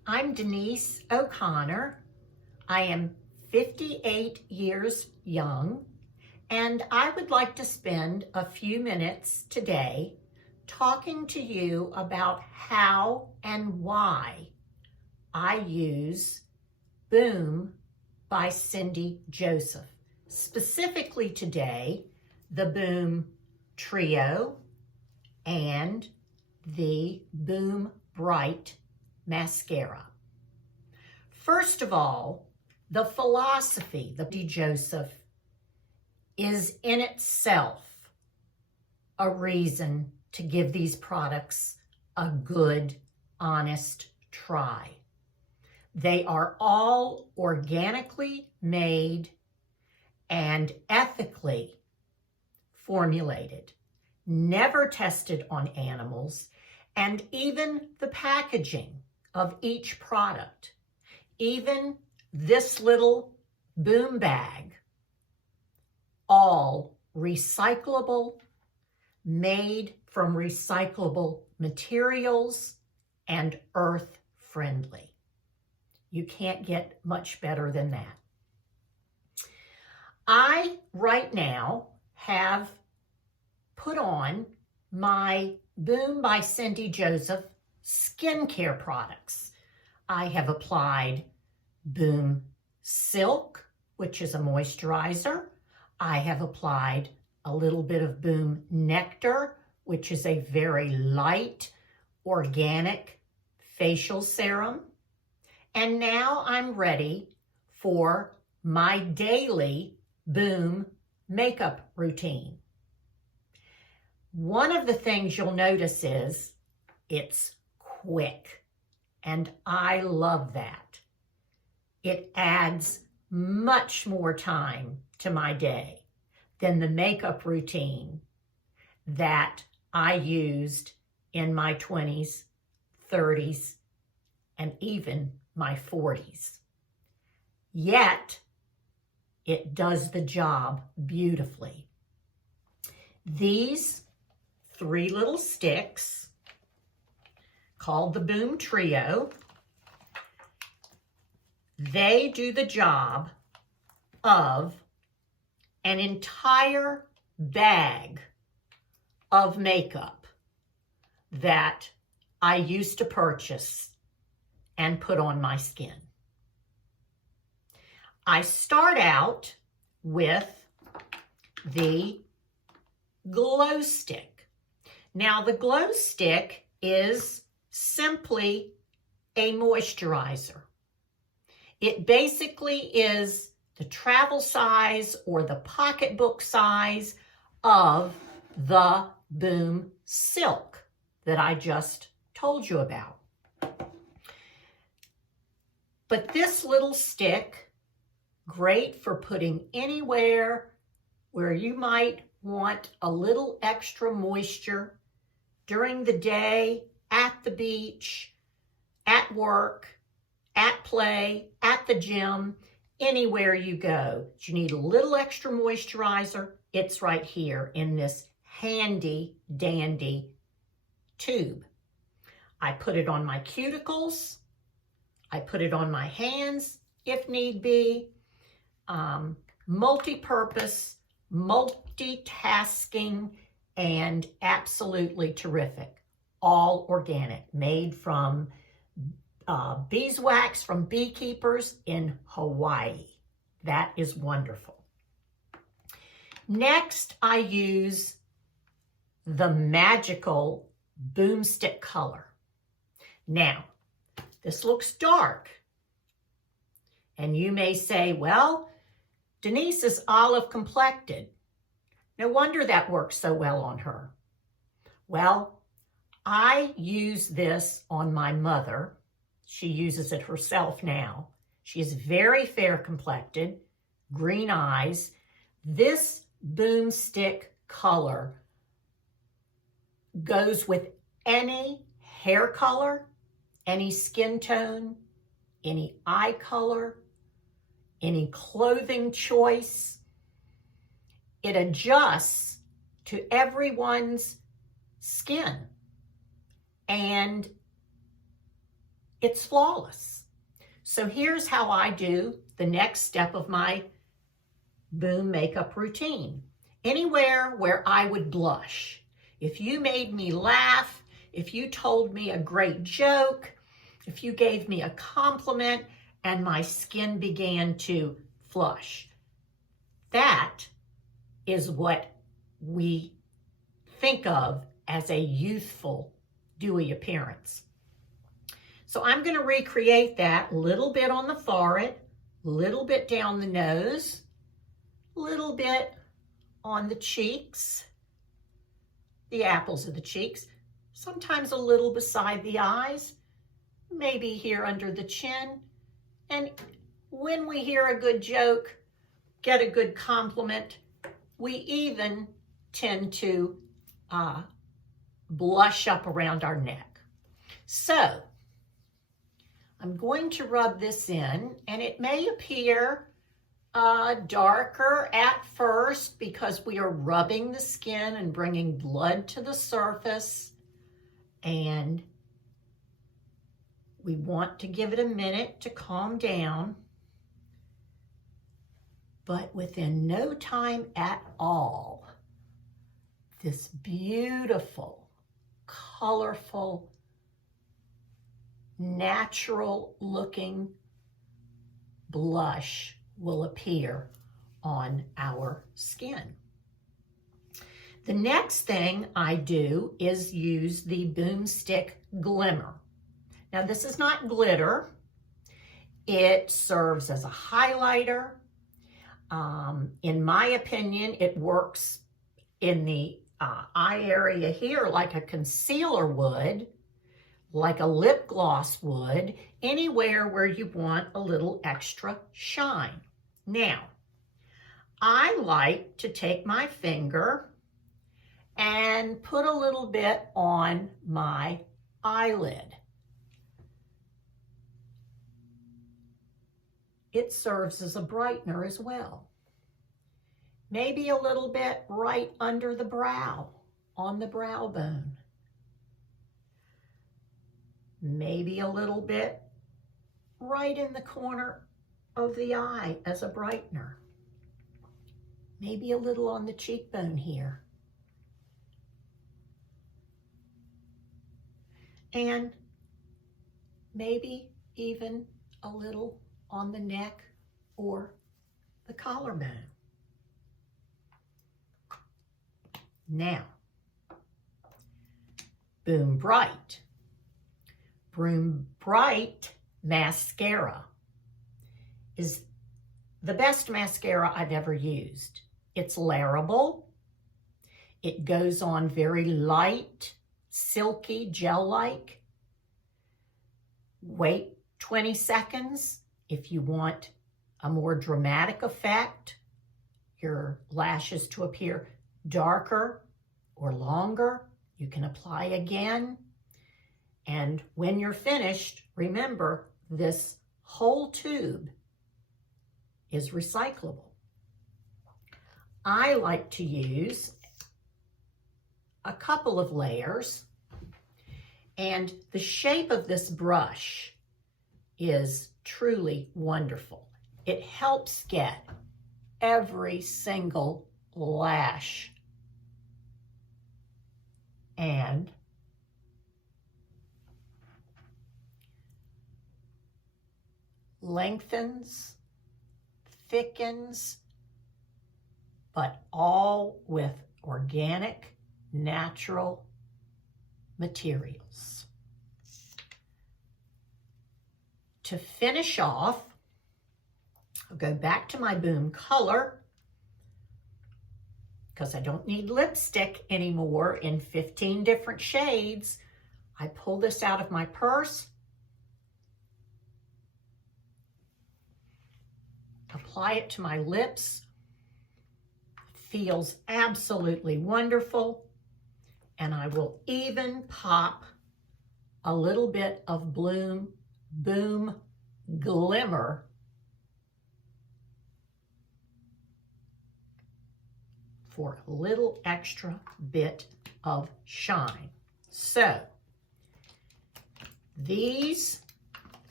I'm Denise O'Connor. I am 58 years young, and I would like to spend a few minutes today talking to you about how and why I use Boom by Cindy Joseph. Specifically today, the Boom Trio and the Boom Bright Mascara. First of all, the philosophy, the Cindy Joseph, is in itself a reason to give these products a good, honest try. They are all organically made and ethically formulated, never tested on animals, and even the packaging of each product, even this little Boom bag, all recyclable, made from recyclable materials and earth-friendly. You can't get much better than that. I, right now, have put on my Boom by Cindy Joseph skincare products. I have applied Boom Silk, which is a moisturizer. I have applied a little bit of Boom Nectar, which is a very light, organic facial serum. And now I'm ready for my daily Boom makeup routine. One of the things you'll notice is it's quick, and I love that. It adds much more time to my day than the makeup routine that I used in my 20s, 30s, and even my 40s. Yet, it does the job beautifully. These 3 little sticks, called the Boom Trio, they do the job of an entire bag of makeup that I used to purchase and put on my skin. I start out with the glow stick. Now, the glow stick is simply a moisturizer. It basically is the travel size or the pocketbook size of the Boom Silk that I just told you about. But this little stick, great for putting anywhere where you might want a little extra moisture during the day, at the beach, at work, at play, at the gym, anywhere you go. You need a little extra moisturizer. It's right here in this handy dandy tube. I put it on my cuticles. I put it on my hands if need be. Multi-purpose, multitasking, and absolutely terrific. All organic, made from beeswax from beekeepers in Hawaii. That is wonderful. Next, I use the magical Boomstick color. Now, this looks dark. And you may say, well, Denise is olive complected. No wonder that works so well on her. Well, I use this on my mother. She uses it herself now. She is very fair complected, green eyes. This Boomstick color goes with any hair color, any skin tone, any eye color, any clothing choice. It adjusts to everyone's skin. And it's flawless. So here's how I do the next step of my Boom makeup routine. Anywhere where I would blush. If you made me laugh, if you told me a great joke, if you gave me a compliment and my skin began to flush, that is what we think of as a youthful, dewy appearance. So I'm going to recreate that a little bit on the forehead, a little bit down the nose, a little bit on the cheeks, the apples of the cheeks, sometimes a little beside the eyes, maybe here under the chin. And when we hear a good joke, get a good compliment, we even tend to blush up around our neck. So I'm going to rub this in, and it may appear darker at first because we are rubbing the skin and bringing blood to the surface, and we want to give it a minute to calm down. But within no time at all, this beautiful, colorful, natural looking blush will appear on our skin. The next thing I do is use the Boomstick Glimmer. Now this is not glitter. It serves as a highlighter. In my opinion, it works in the eye area here like a concealer would, like a lip gloss would, anywhere where you want a little extra shine. Now, I like to take my finger and put a little bit on my eyelid. It serves as a brightener as well. Maybe a little bit right under the brow, on the brow bone. Maybe a little bit right in the corner of the eye as a brightener. Maybe a little on the cheekbone here. And maybe even a little on the neck or the collarbone. Now, Boom Bright. Boom Bright mascara is the best mascara I've ever used. It's layerable. It goes on very light, silky, gel-like. Wait 20 seconds. If you want a more dramatic effect, your lashes to appear darker or longer, you can apply again. And when you're finished, remember, this whole tube is recyclable. I like to use a couple of layers, and the shape of this brush is truly wonderful. It helps get every single lash and lengthens, thickens, but all with organic, natural materials. To finish off, I'll go back to my Boom color because I don't need lipstick anymore in 15 different shades. I pull this out of my purse, apply it to my lips. Feels absolutely wonderful. And I will even pop a little bit of Boom Glimmer for a little extra bit of shine. So these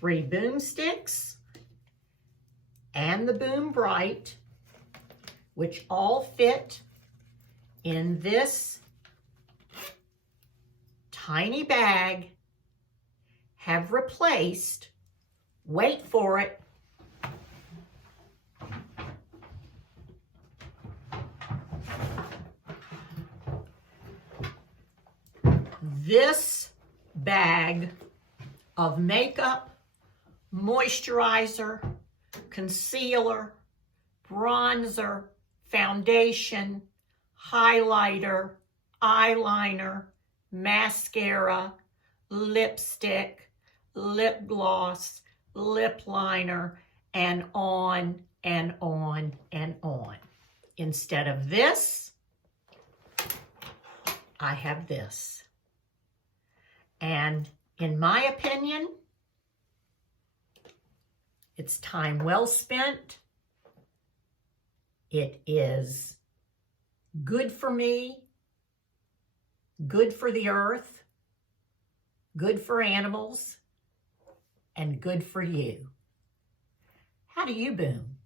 3 boomsticks and the Boom Bright, which all fit in this tiny bag, have replaced, wait for it, this bag of makeup, moisturizer, concealer, bronzer, foundation, highlighter, eyeliner, mascara, lipstick, lip gloss, lip liner, and on and on and on. Instead of this, I have this. And in my opinion, it's time well spent. It is good for me, good for the earth, good for animals, and good for you. How do you boom?